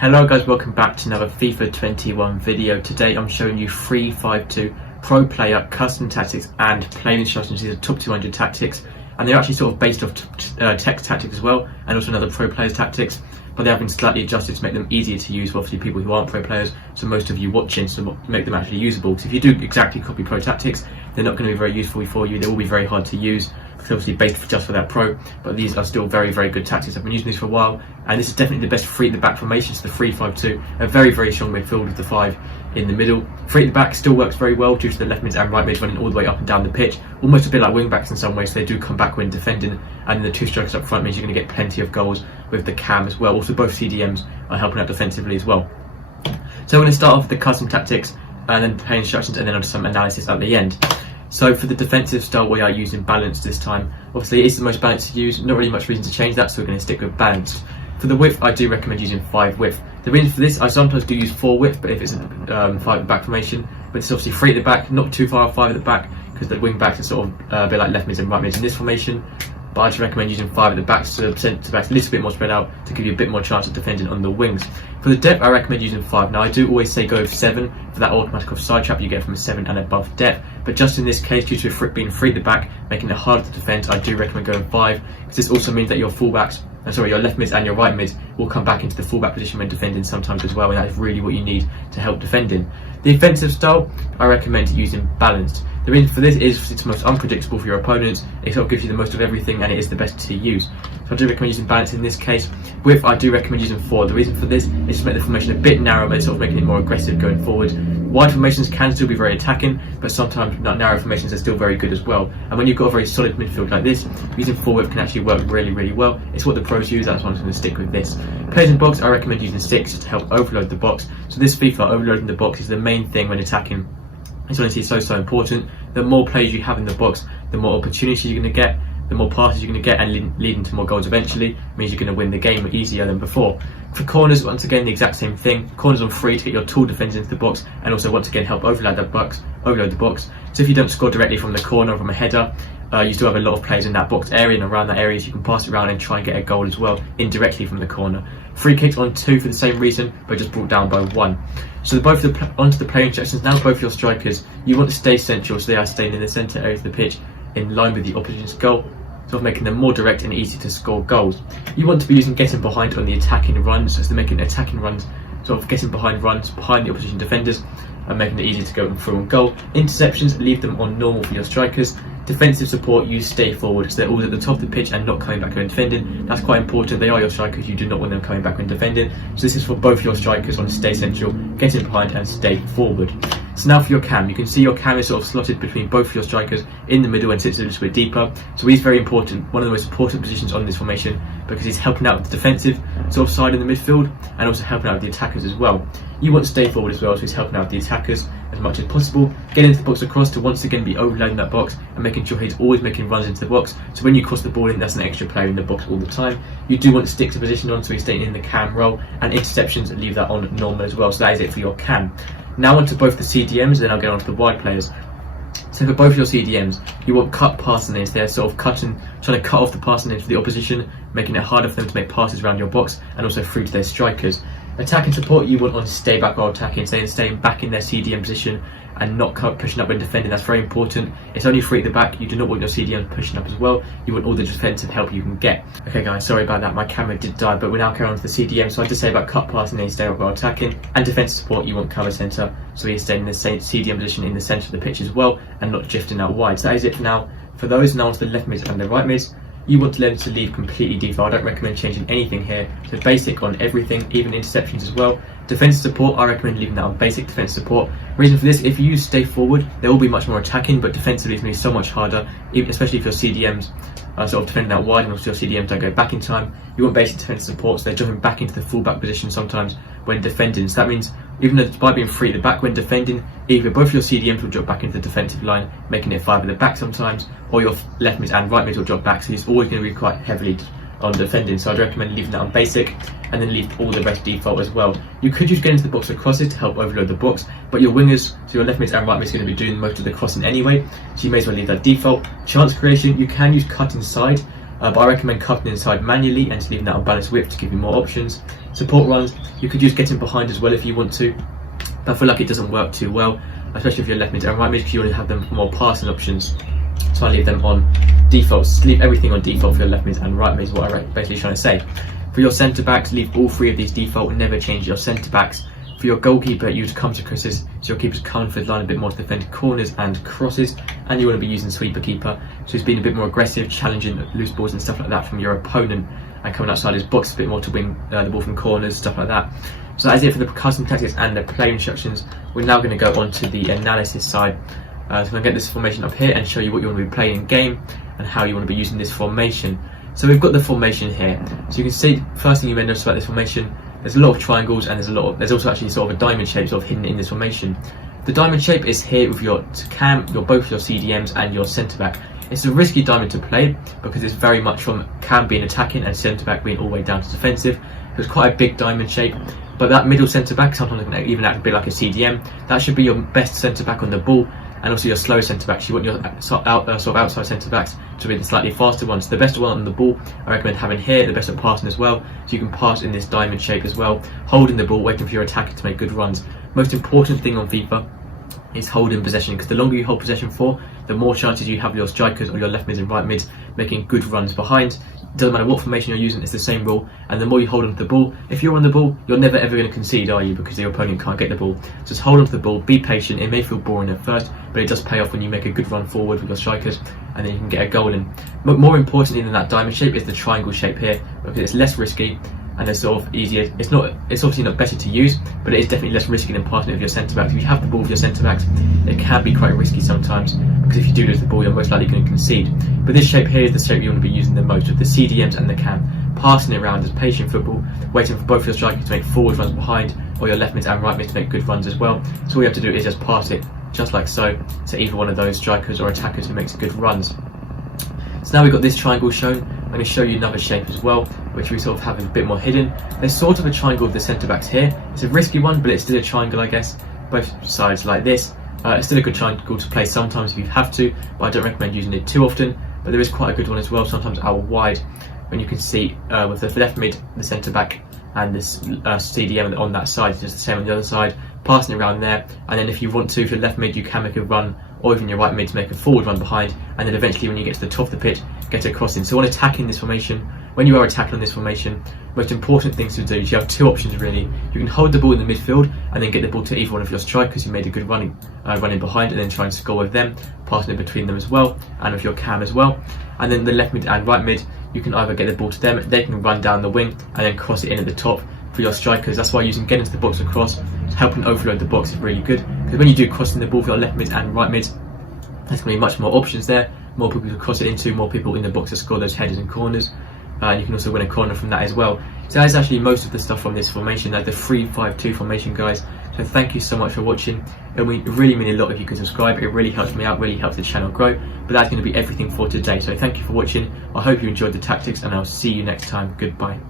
Hello guys, welcome back to another FIFA 21 video. Today I'm showing you 3-5-2 pro player custom tactics and playing instructions. These are top 200 tactics, and they're actually sort of based off tech tactics as well, and also another pro players tactics, but they have been slightly adjusted to make them easier to use for obviously people who aren't pro players, so most of you watching, so make them actually usable. So if you do exactly copy pro tactics, they're not going to be very useful for you. They will be very hard to use, because obviously based just for that pro, but these are still very good tactics. I've been using these for a while, and this is definitely the best three at the back formation. It's the 3-5-2, a very strong midfield with the 5 in the middle. Three at the back still works very well due to the left mids and right mids running all the way up and down the pitch, almost a bit like wing backs in some ways, so they do come back when defending, and the 2 strikers up front means you're going to get plenty of goals with the cam as well. Also both CDMs are helping out defensively as well. So I'm going to start off with the custom tactics and then play instructions, and then on some analysis at the end. So for the defensive style, we are using balanced this time. Obviously it is the most balanced to use, not really much reason to change that, so we're going to stick with balanced. For the width, I do recommend using 5 width. The reason for this, I sometimes do use 4 width, but if it's a 5 at the back formation, but it's obviously 3 at the back, not too far off 5 at the back, because the wing backs are sort of a bit like left mids and right mids in this formation. But I just recommend using 5 at the back, so the centre backs a little bit more spread out to give you a bit more chance of defending on the wings. For the depth, I recommend using 5. Now I do always say go with 7 for that automatic offside trap you get from a 7 and above depth, but just in this case, due to it being 3 at the back, making it harder to defend, I do recommend going 5, because this also means that your fullbacks, your left mids and your right mids will come back into the fullback position when defending sometimes as well, and that is really what you need to help defending. The offensive style, I recommend using balanced. The reason for this is it's most unpredictable for your opponents, it sort of gives you the most of everything, and it is the best to use. So I do recommend using balance in this case. Width, I do recommend using 4. The reason for this is to make the formation a bit narrower, but sort of making it more aggressive going forward. Wide formations can still be very attacking, but sometimes narrow formations are still very good as well. And when you've got a very solid midfield like this, using 4 width can actually work really well. It's what the pros use, that's why I'm just going to stick with this. Players in box, I recommend using 6 to help overload the box. So this FIFA, overloading the box, is the main thing when attacking. It's honestly so important. The more players you have in the box, the more opportunities you're going to get, the more passes you're going to get, and leading to more goals eventually means you're going to win the game easier than before. For corners, once again the exact same thing. Corners on 3 to get your tall defenders into the box, and also once again help overload the box. So if you don't score directly from the corner or from a header, you still have a lot of players in that box area and around that area, so you can pass it around and try and get a goal as well indirectly from the corner. Free kicks on 2 for the same reason, but just brought down by 1. So onto the play instructions. Now both your strikers, you want to stay central, so they are staying in the centre area of the pitch in line with the opposition's goal, sort of making them more direct and easy to score goals. You want to be using getting behind on the attacking runs, so they're making attacking runs, sort of getting behind runs behind the opposition defenders and making it easy to go through on goal. Interceptions, leave them on normal for your strikers. Defensive support, use stay forward, so they're always at the top of the pitch and not coming back when defending. That's quite important. They are your strikers, you do not want them coming back when defending. So this is for both your strikers on stay central, get in behind and stay forward. So now for your cam, you can see your cam is sort of slotted between both your strikers in the middle and sits a little bit deeper. So he's very important, one of the most important positions on this formation, because he's helping out with the defensive sort of side in the midfield and also helping out with the attackers as well. You want to stay forward as well, so he's helping out with the attackers as much as possible. Get into the box across to once again be overloading that box and making sure he's always making runs into the box. So when you cross the ball in, that's an extra player in the box all the time. You do want to stick to position on, so he's staying in the cam role, and interceptions, leave that on normal as well. So that is it for your cam. Now onto both the CDMs, then I'll get on to the wide players. So for both your CDMs, you want cut passing lanes. They're sort of trying to cut off the passing lanes for the opposition, making it harder for them to make passes around your box and also through to their strikers. Attacking support, you want on stay back while attacking, staying back in their CDM position and not pushing up when defending. That's very important. It's only 3 at the back. You do not want your CDM pushing up as well. You want all the defensive help you can get. Okay guys, sorry about that, my camera did die, but we're now carrying on to the CDM. So I just say about cut passing and stay up while attacking. And defensive support, you want cover centre, so he's staying in the same CDM position in the centre of the pitch as well and not drifting out wide. So that is it for now. For those, now onto the left mids and the right mids. You want to learn to leave completely default. I don't recommend changing anything here. So basic on everything, even interceptions as well. Defensive support, I recommend leaving that on basic defensive support. Reason for this, if you use stay forward, they will be much more attacking, but defensively it's going to be so much harder, especially if your CDMs are sort of defending out wide and also your CDMs don't go back in time. You want basic defensive support, so they're jumping back into the fullback position sometimes when defending. So that means even though by being 3 at the back when defending, either both your CDMs will drop back into the defensive line, making it 5 at the back sometimes, or your left mids and right mids will drop back, so it's always going to be quite heavily on defending. So I'd recommend leaving that on basic and then leave all the rest default as well. You could just get into the box with crosses to help overload the box, but your wingers, so your left mids and right mids, are going to be doing most of the crossing anyway, so you may as well leave that default. Chance creation, you can use cut inside, but I recommend cutting inside manually and just leaving that on balanced width to give you more options. Support runs, you could use getting behind as well if you want to, but I feel like it doesn't work too well, especially if you're left mid and right mid, because you want to have them for more passing options. So I leave them on default. Just leave everything on default for your left mid and right mid is what I'm basically trying to say. For your centre backs, leave all three of these default and never change your centre backs. For your goalkeeper, use come to crosses, so your keeper's coming for the line a bit more to defend corners and crosses, and you want to be using sweeper keeper, so he's being a bit more aggressive, challenging loose balls and stuff like that from your opponent, and coming outside his box a bit more to win the ball from corners, stuff like that. So that is it for the custom tactics and the play instructions. We're now going to go on to the analysis side. So I'm going to get this formation up here and show you what you want to be playing in game and how you want to be using this formation. So we've got the formation here. So you can see, first thing you may notice about this formation, there's a lot of triangles and there's also actually sort of a diamond shape sort of hidden in this formation. The diamond shape is here with your cam, both your CDMs and your centre back. It's a risky diamond to play because it's very much from cam being attacking and centre back being all the way down to defensive. So it's quite a big diamond shape, but that middle centre back, sometimes it can even act a bit like a CDM. That should be your best centre back on the ball, and also your slow centre backs. You want your sort of outside centre backs to be the slightly faster ones. The best one on the ball I recommend having here, the best at passing as well, so you can pass in this diamond shape as well, holding the ball, waiting for your attacker to make good runs. Most important thing on FIFA is holding possession, because the longer you hold possession for, the more chances you have your strikers or your left mids and right mids making good runs behind. It doesn't matter what formation you're using, it's the same rule, and the more you hold onto the ball, if you're on the ball, you're never ever going to concede, are you, because your opponent can't get the ball. Just hold onto the ball, be patient. It may feel boring at first, but it does pay off when you make a good run forward with your strikers, and then you can get a goal in. More importantly than that diamond shape is the triangle shape here, because it's less risky and it's sort of easier. It's obviously not better to use, but it is definitely less risky than passing it with your centre backs. If you have the ball with your centre backs, it can be quite risky sometimes, because if you do lose the ball, you're most likely going to concede. But this shape here is the shape you want to be using the most, with the CDMs and the cam, passing it around as patient football, waiting for both your strikers to make forward runs behind, or your left mids and right mids to make good runs as well. So all you have to do is just pass it, just like so, to either one of those strikers or attackers who makes good runs. So now we've got this triangle shown. I'm going to show you another shape as well, which we sort of have a bit more hidden. There's sort of a triangle with the centre backs here. It's a risky one, but it's still a triangle, I guess. Both sides like this. It's still a good triangle to play sometimes if you have to, but I don't recommend using it too often. But there is quite a good one as well, sometimes out wide, when you can see with the left mid, the centre back, and this CDM on that side, just the same on the other side, passing it around there. And then if you want to, if you're left mid, you can make a run, or even your right mid to make a forward run behind, and then eventually when you get to the top of the pitch, get a crossing. So when attacking this formation, when you are attacking on this formation, most important things to do is you have two options really. You can hold the ball in the midfield and then get the ball to either one of your strikers who made a good running behind, and then try and score with them, passing it between them as well, and with your cam as well. And then the left mid and right mid, you can either get the ball to them, they can run down the wing and then cross it in at the top for your strikers. That's why using getting to the box across, helping overload the box is really good, because when you do crossing the ball for your left mids and right mids, there's going to be much more options there, more people to cross it into, more people in the box to score those headers and corners. And you can also win a corner from that as well. So that's actually most of the stuff from this formation. That's the 3-5-2 formation, guys. So thank you so much for watching. It would really mean a lot if you could subscribe. It really helps me out, really helps the channel grow. But that's going to be everything for today. So thank you for watching. I hope you enjoyed the tactics, and I'll see you next time. Goodbye.